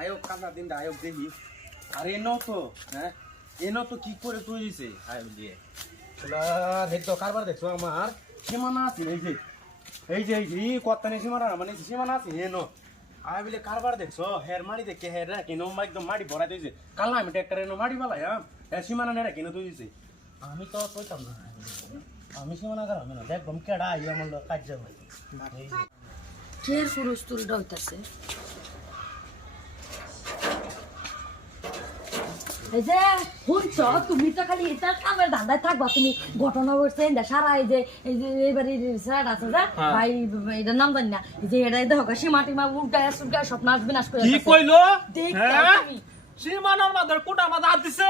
আয়োগ কান্দা দিনটা আয়োগ দেখি। আর এনো তো হ্যাঁ? এনো তো কি করে তুই দিছে আয়োগ দিয়ে। দেখতো কারবার দেখছ আমার? সীমানা আছে এই যে এই যে এই যে এই কত্তা নেই সীমানা না, মানে সীমানা আছে এনো আয় বলে কারবার দেখছ হের মারি দেখে হের রে কেন একদম মাটি ভরা দিয়েছে কাল আমি ট্রেক্টর এনো মাটি বালাই হ্যাঁ সীমানা নেড়া কেন তুই দিছে? আমি তো কইতাম না আমি সীমানা করা আমি না দেখবাম কেডা আই আমার কাজ যাবে। কের পুরুষ তুলটা হইতাছে। এই যে শুনছ? তুমি তো খালি এটা কামের ধান্দায় থাকবা। তুমি ঘটনা ঘটছে এটা সারা এই যে এই যে এবারে স্যার আছে যে ভাই এটার নাম জানি না। এই যে এটা দেখো সীমা টিমা উল্টায় সুলটায় সব নাচ বিনাশ করে কি কইলো? দেখ হ্যাঁ? তুমি। সীমানার মাদার কোটা মাদা হাত দিছে।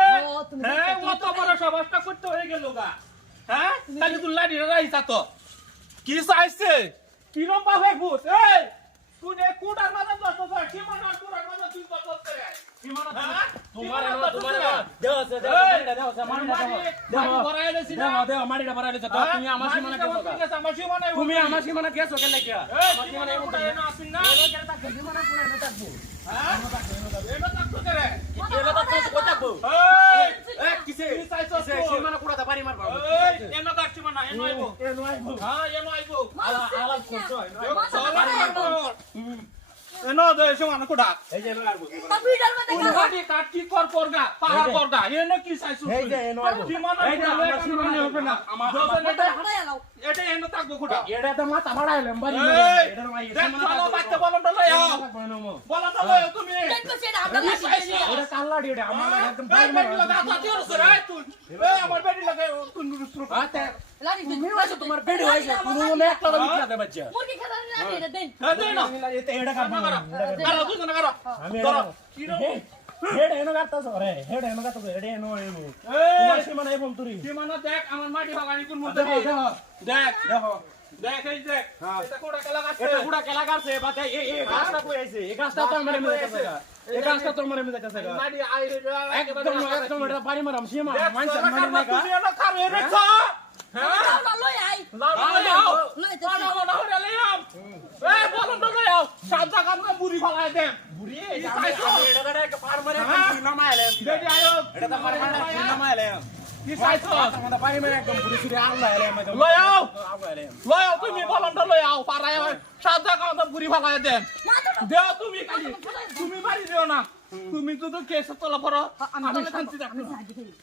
হ্যাঁ অত বড় সবাসটা করতে হয়ে গেল গা। হ্যাঁ? তাহলে তুই লাড়ি রাইছা তো কি চাইছে? কি লম্বা হয়ে ভূত? এই তুই কোটার মাদা দশ বছর সীমানার কোটার মাদা তুই কত বছর তুমি আমার সীমানা এনে কে কিসে তুই? সীমানা কুড়াতে পারি মারবা এই, কাট সীমানা, এনো আইবো। হ্যাঁ, এনো আইবো। আলা আলা করছ এনো। এনো দে সীমানা কোটা। এই যে মারবো ভিডিওর মধ্যে কোন কাট কি কর করগা, পাহাড় করগা। এনো কি চাইছো এই যে এনো আইবো সীমানা এই যে কোটা, আমার এটা হবে না। আমার- যখন এটা- এটা এনো থাকব কোটা। এটা তো মাথা বাড়াইলাম বাড়ি এটা মাই দেখ, চলো, বাচ্চা বলনটা লই আও। বলনটা লই আও তুমি। দেখো সেটা আমরা কি লাঠি চাইছো? দিয়ে এটা কাল্লাড়ি এটা আমার লাগে একদম এই, লাগা, তুই ওর সরে, এই, তুই। এই, আমার বেটি লাগা, তুই নুরুস। আতে তোমার বেড হইছে তুমি মনে একটা বিচ্ছা দে বাচ্চা মুরগি খেলা লাঠি এটা দেন না। এটা এটা কাম না, করো। করো, দুজনে করো। আমি করো। কি রে? হেড এনো গাতাছ রে হেড এনো গাতাছ এটা এনো এনো তোমার সীমানা এবং তুরি সীমানা দেখ, আমার মাটি বাগানি কোন মধ্যে দেখো দিয়ে। দেখ, দেখ, এই দেখ। হ্যাঁ। এটা কোটা কেলা গাছে। এটা পুরা কেলা কাটছে বাতে এই এই গাছটা কই আইছে এই গাছটা তো আমার মনে যাচ্ছে এই গাছটা তো আমার মনে যাচ্ছে মাটি আইরে একদম একদম এটা বাড়ি মারাম সীমা মানে না তুমি খাবে রে ছ। হ্যাঁ? মারে হ্যাঁ? মারে মারে তুমি বলুন তো লই আও। পাড়ায় আয়। সাত জায়গা বুড়ি ফালাই দেন। দেও তুমি। তুমি বাড়ি দিও না। তুমি তো তো কেসে তোলা পড়ো। আমি শান্তি রাখব।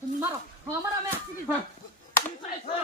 তুমি মারো। আমার আমি আসছি। কি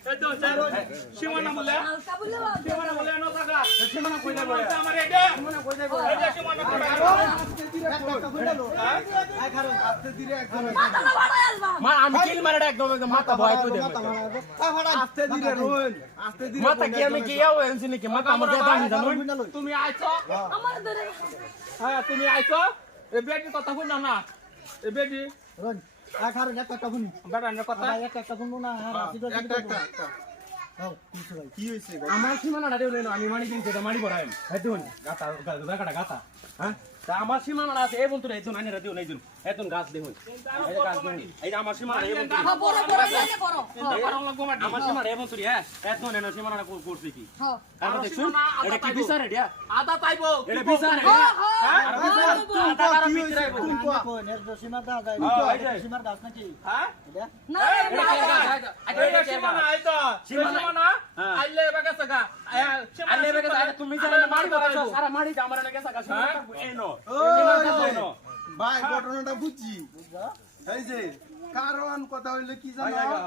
হ্যাঁ? না? হ্যাঁ সীমানা। আমার সীমানা হ্যাঁ সামনে কই আই আস্তে ধীরে একদম মা আমি কিল মারে একদম একদম মাথা ভয় কই দেব মাথা বাড়ায় আই ফাড়া আস্তে ধীরে রোন আস্তে ধীরে মাথা কি আমি কি আও এনছি নাকি? মাথা আমার দাদা আমি জানো তুমি আইছো? আমার ধরে হ্যাঁ তুমি আইছো? এ বেটি কথা শুনো না। এ আই খারো একটা একটা শুনি বেটার কথা। একটা একটা শুনব না একটা একটা একটা। হ্যাঁ কিছু ভাই। কি হইছে আমার সীমানা আমি মানি দিন সেটা মানি পড়াই গাতা গাতা। হ্যাঁ? আমার সীমানাটা আছে। এই বন্ধু গাছ দেখুন এই গাছ দেখুন এই আমার সীমানা এই বন্ধু বড় বড় নিয়ে বড় আমার সীমানা এই বন্ধু হ্যাঁ। হেতুন এনে সীমানাটা করছি কি? আর দেখুন এটা কি বিচারে দিয়া আদা তাইবো এটা বিচারে হ্যাঁ আটা কারা ভিতরে আইবো কো কো নে সীমা দা। সীমার গাছ নাকি? হ্যাঁ? এটা? আইতো। আইলে তুমি জানো মারি বাবা সারা মারি আমার না। গেছা গাছ এনো ভাই ঘটনাটা বুঝছি। এই যে কারণ কথা হইল কি জানো।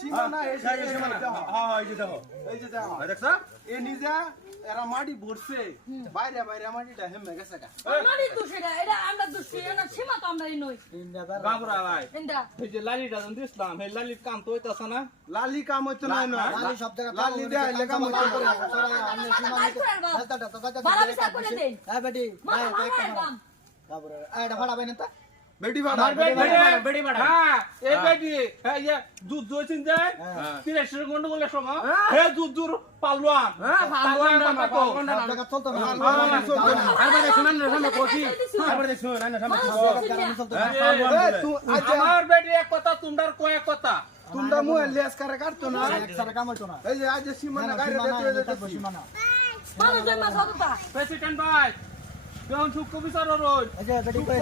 সীমানা এই যে। দেখো, হ্যাঁ, এই যে দেখো। এই যে দেখো। এই দেখছ? এ নিজা এরা মাটি ভরছে বাইরে বাইরে মাটিটা হেমে গেছে গা আমারই দোষ এটা এটা আমরা দোষ এটা সীমা তো আমরাই নই গাবরা ভাই এই যে লালিটা যখন দিছিলাম এই লালির কাম তো হইতাছে না লালি কাম হইতো না না লালি সব জায়গায় লালি দেয়া হইলে কাম হইতো না বালা বিচার করে দেন হ্যাঁ বেটি মাথা ভাড়া একদম এটা ভাড়া বাইন তা বেটি বাড়া বেটি- বেটি বাড়া। হ্যাঁ এই বেটি হ্যাঁ ইয়ে দুধ দইছেন যে তিরাশি গন্ডগোলের সময় হে দুধ দূর পালওয়ান হ্যাঁ, পালওয়ান না। পালওয়ান না, জায়গা চলতো না পালওয়ান চলতো না। আরবার দেখছ না, সামনে কচি। আরবার দেখছ, না, না, সামনে বলে। আমার বেটি এক কথা তোমরার কয়েক কথা। তোমরা মুহে লেস করে কাটতো না? একসাথে কাম হইতো না। এই যে আজ সীমানা দেখতে এটা দেখতে সীমানা। মানুষ জয় মাছ হতো প্রেসিডেন্ট ভাই। যখন সূক্ষ্ম বিচার রোজ বেটি কই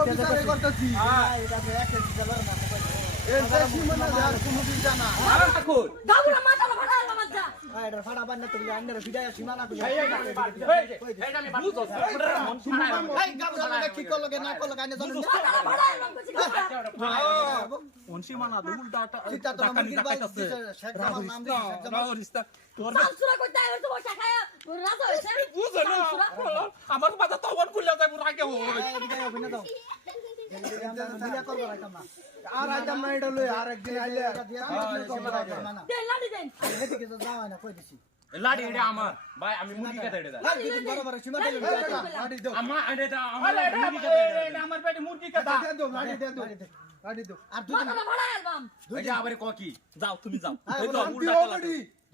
করতেছি হ্যাঁ সীমানা মাথা হ্যাঁ মাথা আমার বাজা তো অন করলে যাইব রাগে হই এদিকে অভিনয় দাও। বিয়া করব রাইতাম না আর আইতাম না এটা লই আর একদিন আইলে লাড়ি তো যাওয়া না কই দিছি? লাডি এটা আমার। ভাই আমি মুরগি খেতে এটা লাল দিন বরাবর সীমানা এই বেটা, লাঠি দাও। আমার এটা আমার মুরগি খেতে এটা এটা আমার পেটে মুরগি কথা লাঠি দাও লাঠি দাও। লাঠি দাও। আর দুই ভাড়া এলাম এই আবার ককি যাও তুমি যাও। হ্যাঁ, এই তো বলো,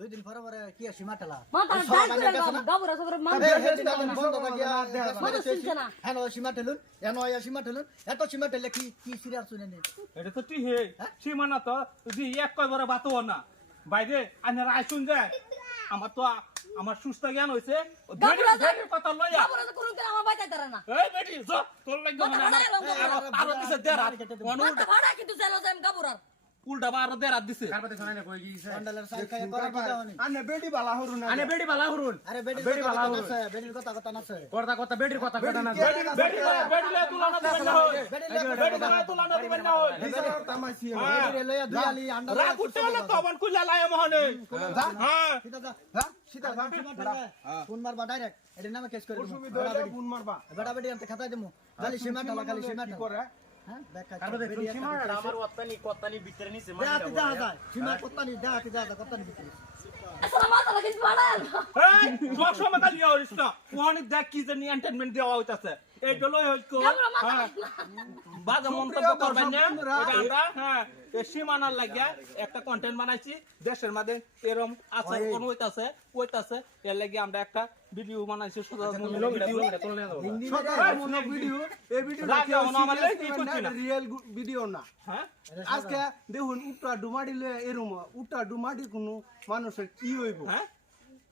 দুই দিন পরে পরে কি সীমা ঠেলা? মাথা দাগ করে গাবুরা সদর মান এই হেডি দাও বন্ধ শুনছে না। হ্যাঁ সীমা ঠেলুন। হ্যাঁ সীমা ঠেলুন। এত সীমা ঠেলে কি কি সিরিয়াস শুনে নি এটা তো ঠিক হে। সীমানা তো যদি এক কয় বড় বাতো না। বাইরে আনার আইসুন যায়। আমার তো আমার সুস্থ জ্ঞান হইছে। কথা লইয়া। গাবুরা তো করুন আমার বাইতে তারা না। এই বেটি যো তোর লাগবে মানে আমার আরও আরও দিছে দেড় হাত। ভাড়া কিন্তু চালো যাম গাবুরার উল্টা বা আরও দেড় হাত দিছে। আনে বেটি বালা হরু আনে বেটি বালা হরুন। আরে বেডির বেটি বালা হরুন। বেডির কথা কথা আছে কথা কথা বেটির কথা কথা না বেটি বেটি বেটি লে তুলনা দিবেন না হয়। বেটি লে তুলনা দিবেন না হয়। বিচার তামাসি বেডির লইয়া দুই আলি আন্ডার রাগ উঠতে হলে তখন কুইলা লায় মহনে। হ্যাঁ। সিধা যা হ্যাঁ সীতা ঘাট সীমা ঠেলে ফোন মারবা ডাইরেক্ট এর নামে কেস করে দিমু অসুবিধা হইলে ফোন মারবা। বেটা বেডি আনতে খাতাই দিমু খালি সীমা খালি সীমা কি করে? হ্যাঁ দেখা অনেক দেখ কি জানি এন্টারটেনমেন্ট দেওয়া হইতাছে? হ্যাঁ। বাজে মন্তব্য করবেন না। আমরা হ্যাঁ সীমানার লাগিয়া একটা কন্টেন্ট বানাইছি। দেশের মাঝে এরম আছে কোন হইতাছে হইতাছে এর লাগি আমরা একটা ভিডিও বানাইছি। ভিডিও না, হ্যাঁ? আজকে দেখুন উটা ডুমাডি লয়ে এরম উটা ডুমাডি কোনো মানুষের কি হইব। হ্যাঁ সবাই তো একদিন মরুন